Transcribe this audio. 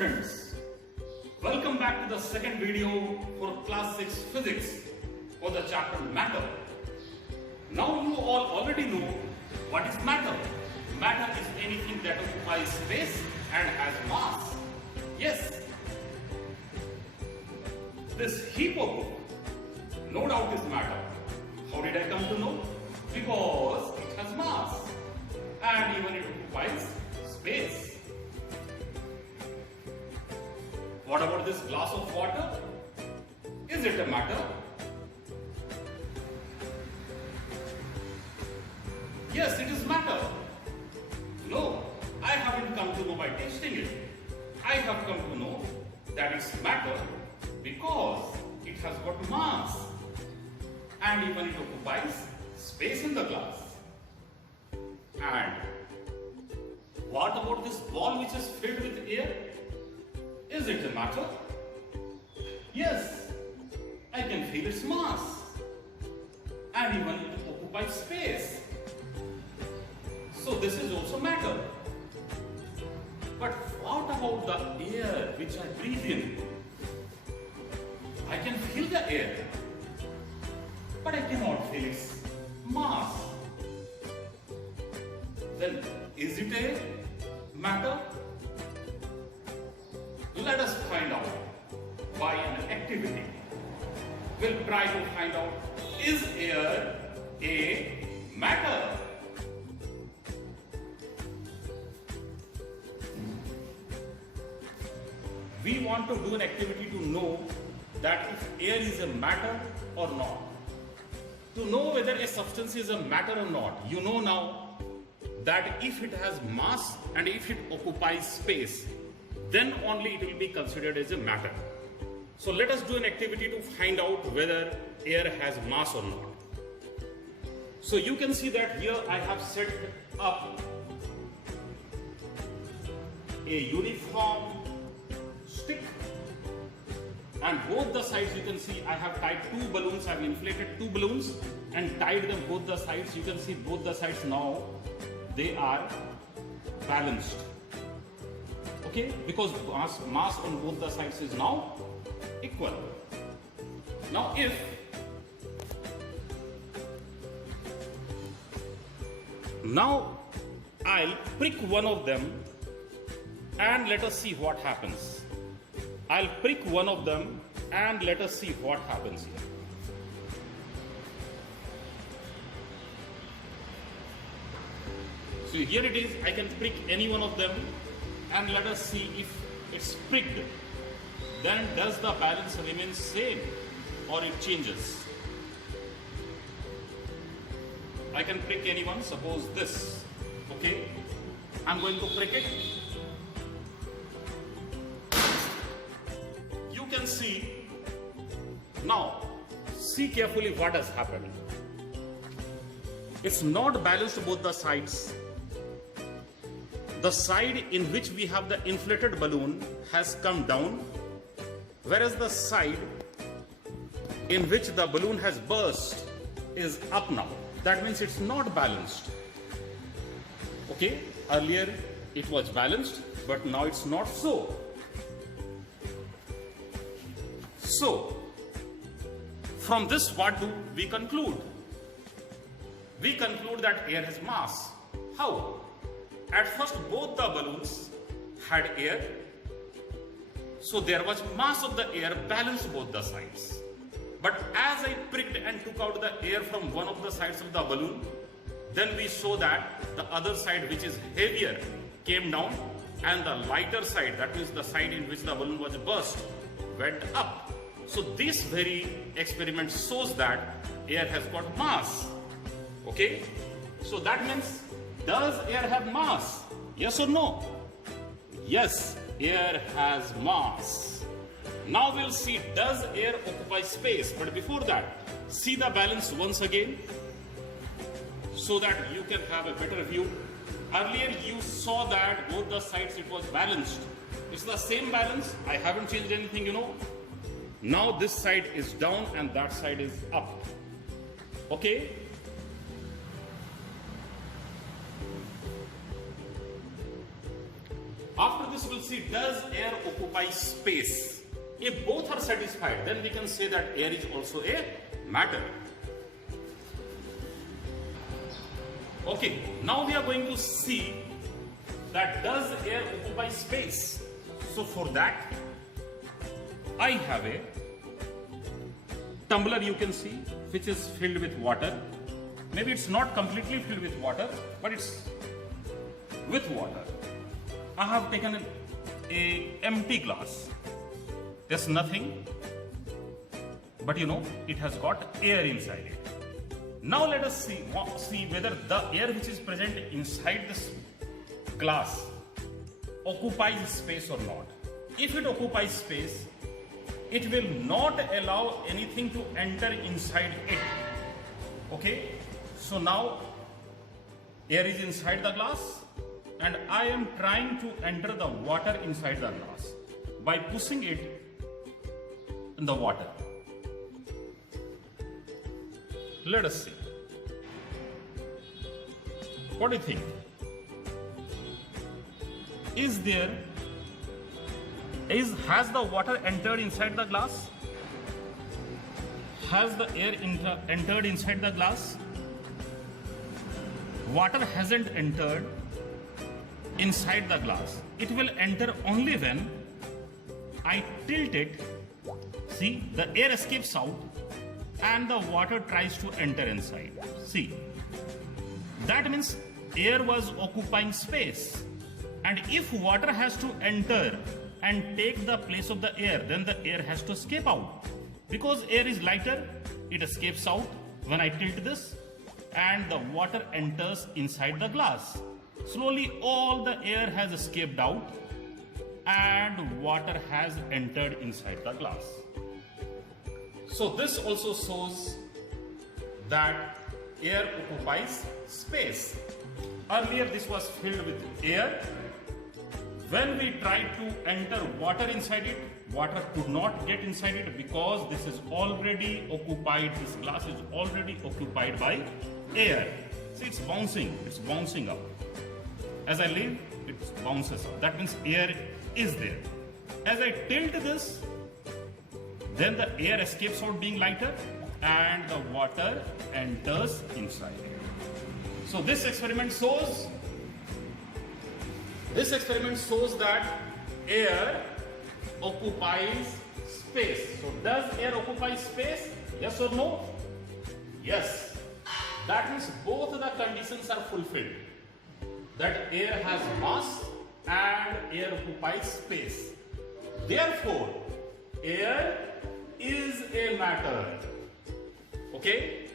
students, welcome back to the second video for class 6 physics for the chapter matter. Now you all already know what is matter. Matter is anything that occupies space and has mass. Yes, this heap of book, no doubt is matter. How did I come to know? Because it has mass and even it occupies space. What about this glass of water? Is it a matter? Yes, it is matter. No, I haven't come to know by tasting it. I have come to know that it's matter because it has got mass and even it occupies space in the glass. And what about this ball which is filled with air? Is it a matter? Yes, I can feel its mass and even it occupies space. So this is also matter. But what about the air which I breathe in? I can feel the air, but I cannot feel its mass. Then is it a matter? Let us find out by an activity. We'll try to find out, is air a matter? We want to do an activity to know that if air is a matter or not. To know whether a substance is a matter or not, you know now that if it has mass and if it occupies space, then only it will be considered as a matter. So let us do an activity to find out whether air has mass or not. So you can see that here I have set up a uniform stick, and both the sides you can see I have tied two balloons. I have inflated two balloons and tied them both the sides. You can see both the sides now they are balanced. Okay, because mass on both the sides is now equal. Now I'll prick one of them and let us see what happens. I'll prick one of them and let us see what happens here. So here it is, I can prick any one of them and let us see if it's pricked. Then does the balance remain same or it changes? I can prick anyone, suppose this. Okay, I'm going to prick it. You can see, now see carefully what has happened. It's not balanced both the sides. The side in which we have the inflated balloon has come down, whereas the side in which the balloon has burst is up now. That means it's not balanced. Okay, earlier it was balanced, but now it's not so. So, from this what do we conclude? We conclude that air has mass. How? At first both the balloons had air, so there was mass of the air balanced both the sides. But as I pricked and took out the air from one of the sides of the balloon, then we saw that the other side, which is heavier, came down and the lighter side, that means the side in which the balloon was burst, went up. So this very experiment shows that air has got mass. Okay, so that means, does air have mass? Yes or no? Yes, air has mass. Now we'll see, does air occupy space? But before that, see the balance once again so that you can have a better view. Earlier you saw that both the sides it was balanced. It's the same balance. I haven't changed anything, you know. Now this side is down and that side is up. Okay? After this, we'll see, does air occupy space? If both are satisfied, then we can say that air is also a matter. Okay, now we are going to see that does air occupy space? So for that, I have a tumbler, you can see, which is filled with water. Maybe it's not completely filled with water, but it's with water. I have taken a empty glass. There's nothing, but it has got air inside it. Now let us see whether the air which is present inside this glass occupies space or not. If it occupies space, it will not allow anything to enter inside it. Okay, so now air is inside the glass and I am trying to enter the water inside the glass by pushing it in the water. Let us see. What do you think? Has the water entered inside the glass? Has the air entered inside the glass? Water hasn't entered inside the glass. It will enter only when I tilt it. See, the air escapes out and the water tries to enter inside. See, that means air was occupying space. And if water has to enter and take the place of the air, then the air has to escape out. Because air is lighter, it escapes out when I tilt this and the water enters inside the glass. Slowly all the air has escaped out and water has entered inside the glass. So this also shows that air occupies space. Earlier this was filled with air. When we tried to enter water inside it, water could not get inside it because this is already occupied, this glass is already occupied by air. See, it's bouncing up. As I leave, it bounces up. That means air is there. As I tilt this, then the air escapes out being lighter and the water enters inside. So this experiment shows that air occupies space. So does air occupy space? Yes or no? Yes. That means both the conditions are fulfilled. That air has mass and air occupies space. Therefore, air is a matter. Okay?